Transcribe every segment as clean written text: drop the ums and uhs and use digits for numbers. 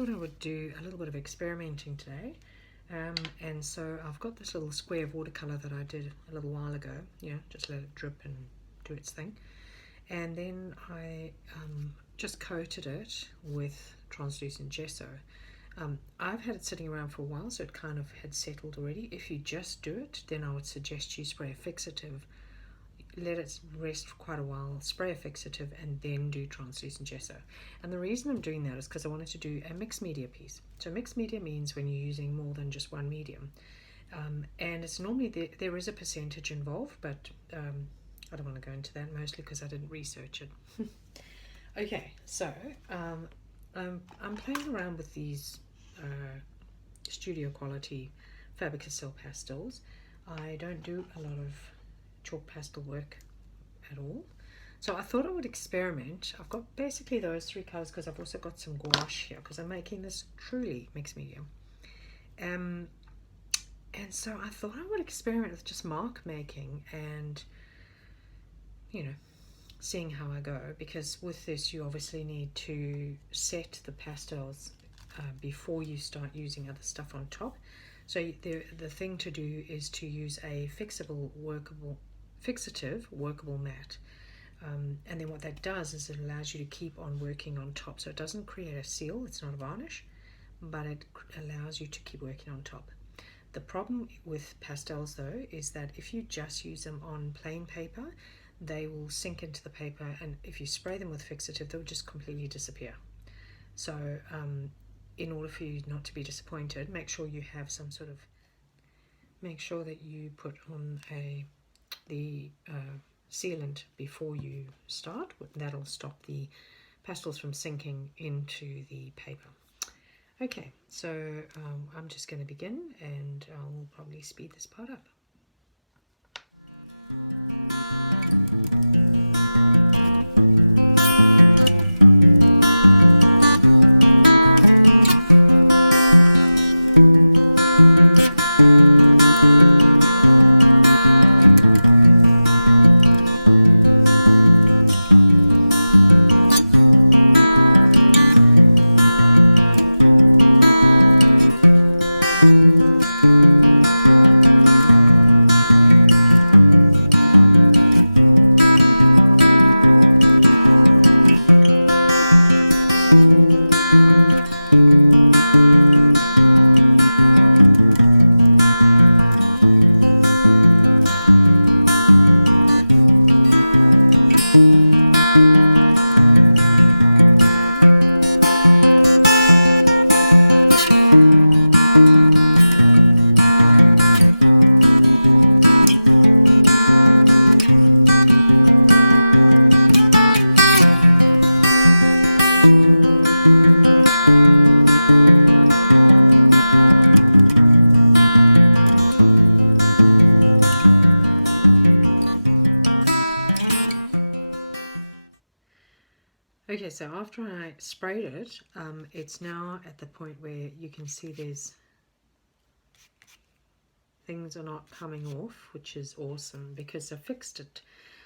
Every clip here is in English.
thought I would do a little bit of experimenting today. And so I've got this little square of watercolour that I did a little while ago, just let it drip and do its thing. And then I just coated it with translucent gesso. I've had it sitting around for a while, so it kind of had settled already. If you just do it, then I would suggest you spray a fixative, let it rest for quite a while, spray a fixative, and then do translucent gesso. And the reason I'm doing that is because I wanted to do a mixed media piece. So mixed media means when you're using more than just one medium. And it's normally, there is a percentage involved, but I don't want to go into that, mostly because I didn't research it. Okay, so I'm playing around with these studio quality Faber-Castell pastels. I don't do a lot of chalk pastel work at all, so I thought I would experiment. I've got basically those three colors because I've also got some gouache here because I'm making this truly mixed medium, and so I thought I would experiment with just mark making and seeing how I go, because with this you obviously need to set the pastels before you start using other stuff on top. So the thing to do is to use a fixative workable mat, and then what that does is it allows you to keep on working on top. So it doesn't create a seal, it's not a varnish, but it allows you to keep working on top. The problem with pastels though is that if you just use them on plain paper, they will sink into the paper, and if you spray them with fixative, they'll just completely disappear. So in order for you not to be disappointed, make sure you have make sure that you put on the sealant before you start. That'll stop the pastels from sinking into the paper. Okay, so I'm just going to begin, and I'll probably speed this part up. Okay, so after I sprayed it, it's now at the point where you can see things are not coming off, which is awesome because I fixed it.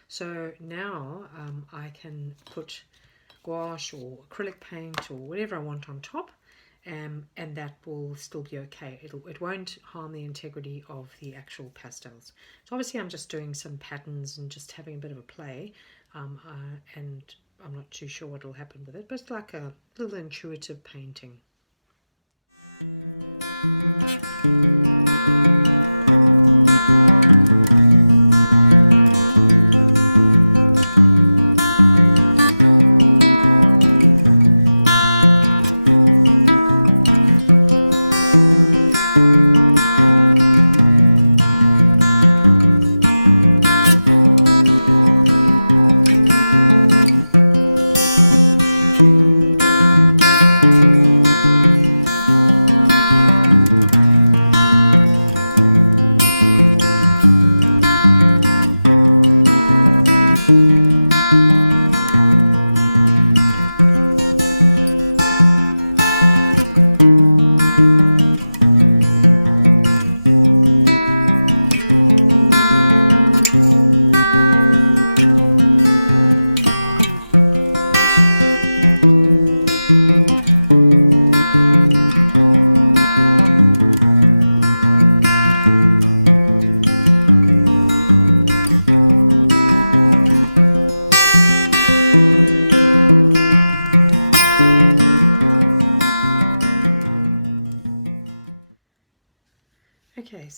So now I can put gouache or acrylic paint or whatever I want on top, and that will still be okay. It won't harm the integrity of the actual pastels. So obviously I'm just doing some patterns and just having a bit of a play, and I'm not too sure what will happen with it, but it's like a little intuitive painting.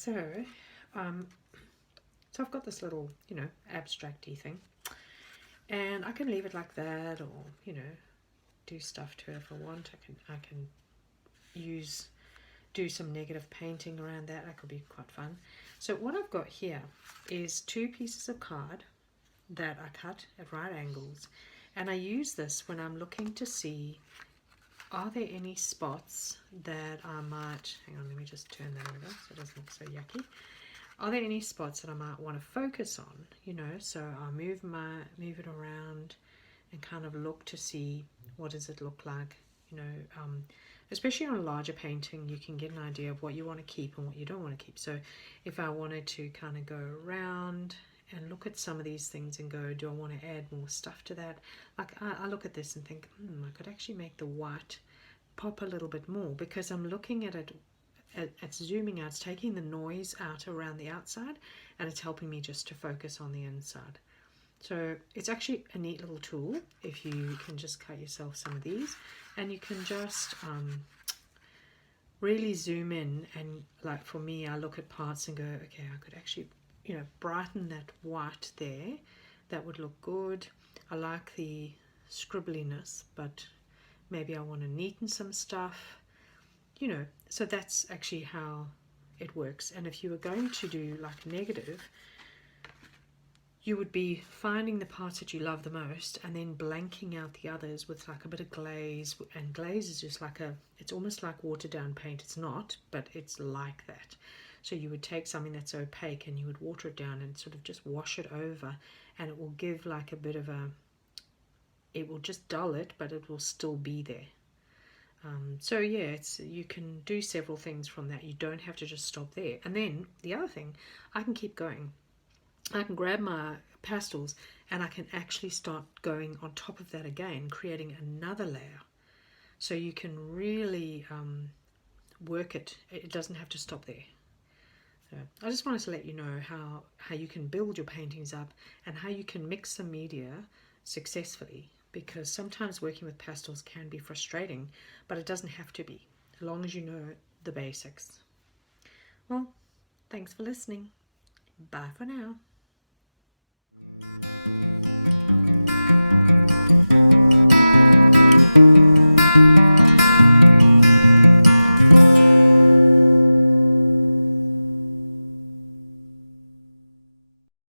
So I've got this little, abstract-y thing, and I can leave it like that, or do stuff to it if I want. I can do some negative painting around that. That could be quite fun. So what I've got here is 2 pieces of card that I cut at right angles, and I use this when I'm looking to see, are there any spots that I might, hang on, let me just turn that over so it doesn't look so yucky. Are there any spots that I might want to focus on, so I'll move it around and kind of look to see what does it look like, especially on a larger painting, you can get an idea of what you want to keep and what you don't want to keep. So if I wanted to kind of go around and look at some of these things and go, do I want to add more stuff to that? Like I look at this and think, I could actually make the white pop a little bit more, because I'm looking at it, at zooming out, it's taking the noise out around the outside, and it's helping me just to focus on the inside. So it's actually a neat little tool if you can just cut yourself some of these, and you can just really zoom in, and like for me, I look at parts and go, okay, I could actually brighten that white there. That would look good. I like the scribbliness, but maybe I want to neaten some stuff, so that's actually how it works. And if you were going to do like negative, you would be finding the parts that you love the most and then blanking out the others with like a bit of glaze. And glaze is just like it's almost like watered down paint. It's not, but it's like that. So you would take something that's opaque and you would water it down and sort of just wash it over, and it will give like a bit of it will just dull it, but it will still be there. So yeah, you can do several things from that. You don't have to just stop there. And then the other thing, I can keep going. I can grab my pastels and I can actually start going on top of that again, creating another layer. So you can really work it. It doesn't have to stop there. So I just wanted to let you know how you can build your paintings up and how you can mix some media successfully, because sometimes working with pastels can be frustrating, but it doesn't have to be, as long as you know the basics. Well, thanks for listening. Bye for now.